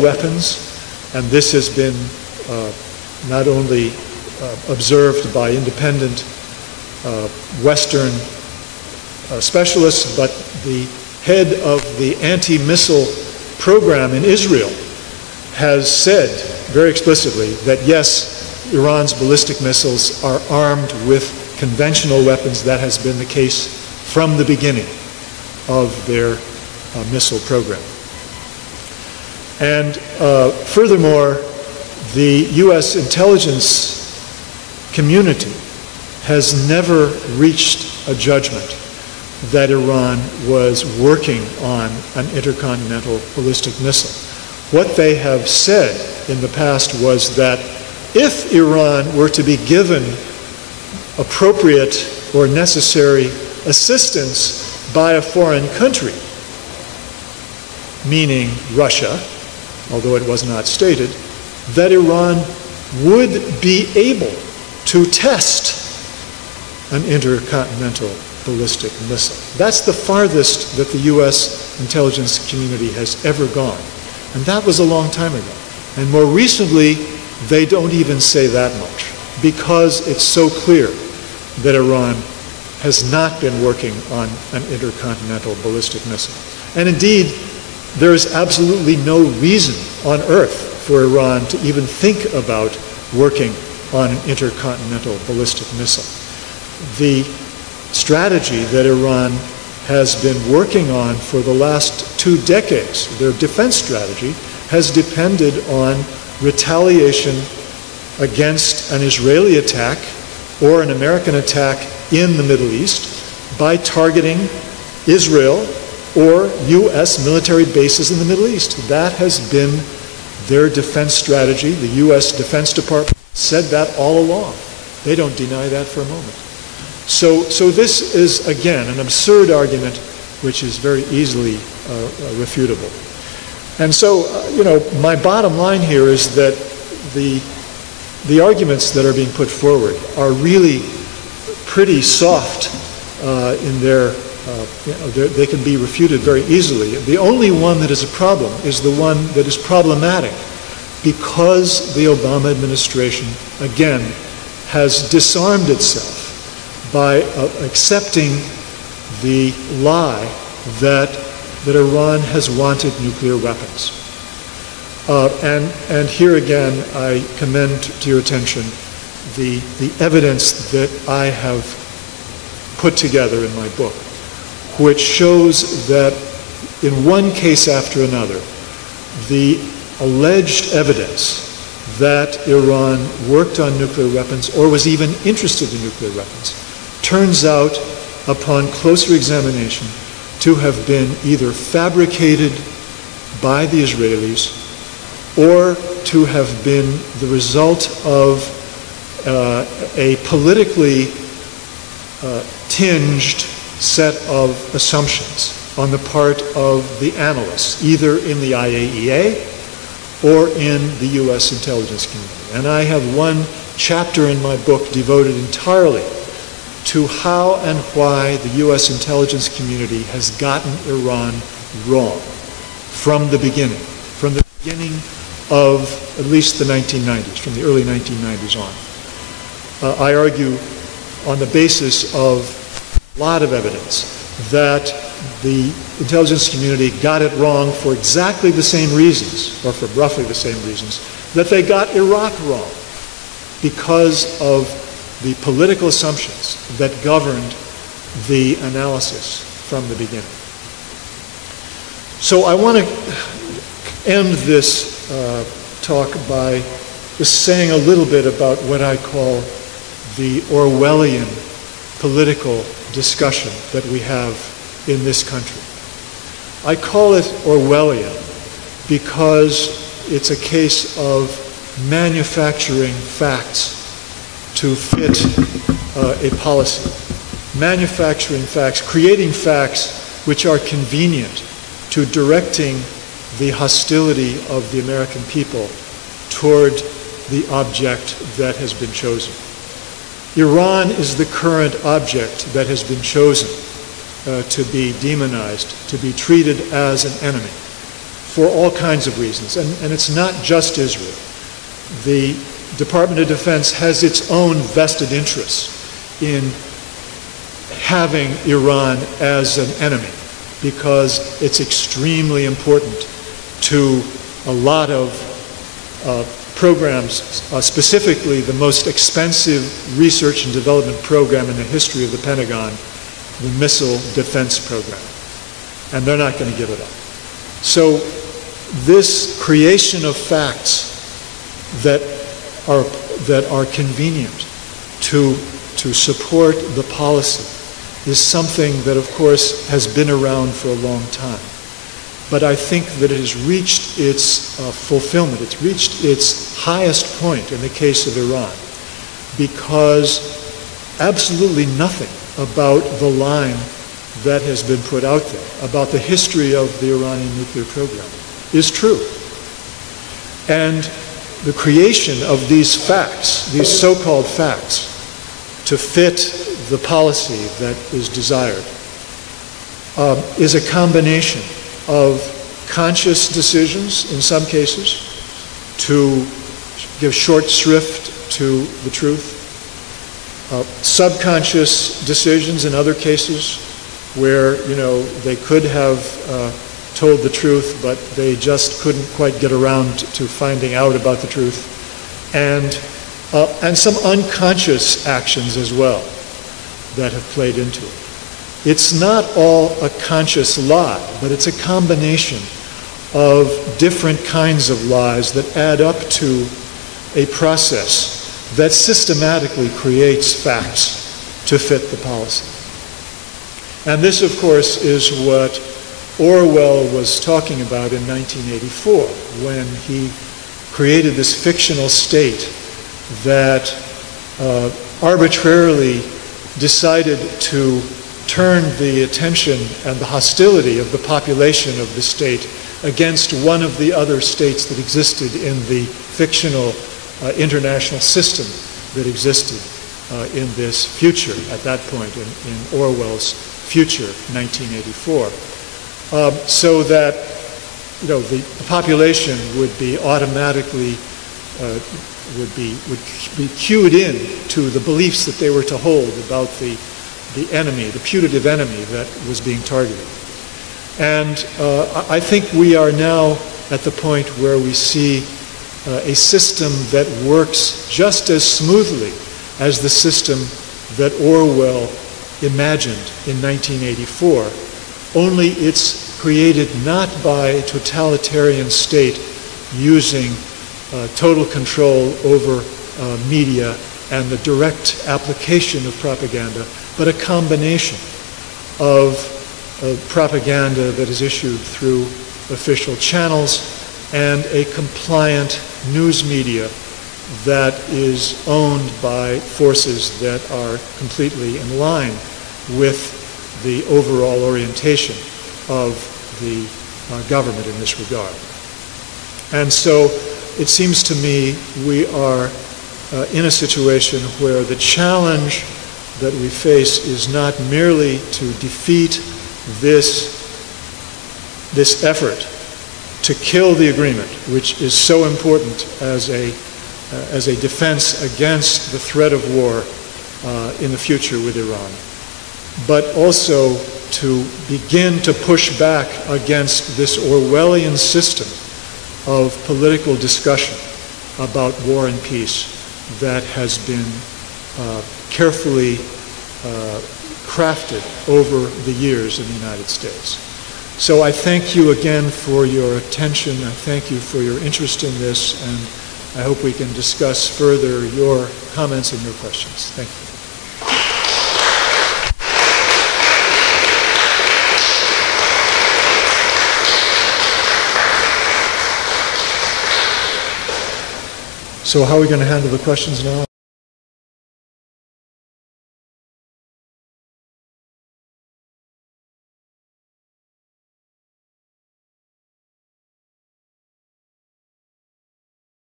weapons, and this has been not only observed by independent Western specialists, but the head of the anti-missile program in Israel has said very explicitly that yes, Iran's ballistic missiles are armed with conventional weapons. That has been the case from the beginning of their missile program. And furthermore, the U.S. intelligence community has never reached a judgment that Iran was working on an intercontinental ballistic missile. What they have said in the past was that if Iran were to be given appropriate or necessary assistance by a foreign country, meaning Russia, although it was not stated, that Iran would be able to test an intercontinental ballistic missile. That's the farthest that the U.S. intelligence community has ever gone. And that was a long time ago. And more recently, they don't even say that much, because it's so clear that Iran has not been working on an intercontinental ballistic missile. And indeed, there is absolutely no reason on earth for Iran to even think about working on an intercontinental ballistic missile. The strategy that Iran has been working on for the last 2 decades, their defense strategy, has depended on retaliation against an Israeli attack or an American attack in the Middle East by targeting Israel or U.S. military bases in the Middle East. That has been their defense strategy. The U.S. Defense Department said that all along. They don't deny that for a moment. So this is, again, an absurd argument which is very easily refutable. And so, my bottom line here is that the arguments that are being put forward are really pretty soft in their they can be refuted very easily. The only one that is a problem is the one that is problematic, because the Obama administration, again, has disarmed itself by accepting the lie that Iran has wanted nuclear weapons. And here again, I commend to your attention the evidence that I have put together in my book, which shows that in one case after another, the alleged evidence that Iran worked on nuclear weapons or was even interested in nuclear weapons turns out, upon closer examination, to have been either fabricated by the Israelis or to have been the result of a politically tinged set of assumptions on the part of the analysts, either in the IAEA or in the U.S. intelligence community. And I have one chapter in my book devoted entirely to how and why the U.S. intelligence community has gotten Iran wrong from the beginning of at least the 1990s, from the early 1990s on. I argue on the basis of a lot of evidence that the intelligence community got it wrong for exactly the same reasons, or for roughly the same reasons, that they got Iraq wrong, because of the political assumptions that governed the analysis from the beginning. So I want to end this talk by just saying a little bit about what I call the Orwellian political discussion that we have in this country. I call it Orwellian because it's a case of manufacturing facts to fit a policy. Manufacturing facts, creating facts which are convenient to directing the hostility of the American people toward the object that has been chosen. Iran is the current object that has been chosen to be demonized, to be treated as an enemy. for all kinds of reasons. And it's not just Israel. The Department of Defense has its own vested interests in having Iran as an enemy because it's extremely important to a lot of programs, specifically the most expensive research and development program in the history of the Pentagon, the Missile Defense Program. And they're not going to give it up. So this creation of facts that are convenient to support the policy is something that, of course, has been around for a long time. But I think that it has reached its fulfillment. It's reached its highest point in the case of Iran because absolutely nothing about the line that has been put out there, about the history of the Iranian nuclear program, is true. And the creation of these facts, these so-called facts, to fit the policy that is desired, is a combination of conscious decisions, in some cases, to give short shrift to the truth, subconscious decisions in other cases where, they could have told the truth, but they just couldn't quite get around to finding out about the truth, and some unconscious actions as well that have played into it. It's not all a conscious lie, but it's a combination of different kinds of lies that add up to a process that systematically creates facts to fit the policy. And this, of course, is what Orwell was talking about in 1984 when he created this fictional state that arbitrarily decided to turn the attention and the hostility of the population of the state against one of the other states that existed in the fictional international system that existed in this future at that point, in Orwell's future, 1984. So that the population would be automatically would be cued in to the beliefs that they were to hold about the enemy, the putative enemy that was being targeted. And I think we are now at the point where we see a system that works just as smoothly as the system that Orwell imagined in 1984, only it's created not by a totalitarian state using total control over media and the direct application of propaganda, but a combination of propaganda that is issued through official channels and a compliant news media that is owned by forces that are completely in line with the overall orientation of the government in this regard. And so it seems to me we are in a situation where the challenge that we face is not merely to defeat this effort to kill the agreement, which is so important as a defense against the threat of war in the future with Iran, but also to begin to push back against this Orwellian system of political discussion about war and peace that has been carefully crafted over the years in the United States. So I thank you again for your attention. I thank you for your interest in this, and I hope we can discuss further your comments and your questions. Thank you. So how are we going to handle the questions now?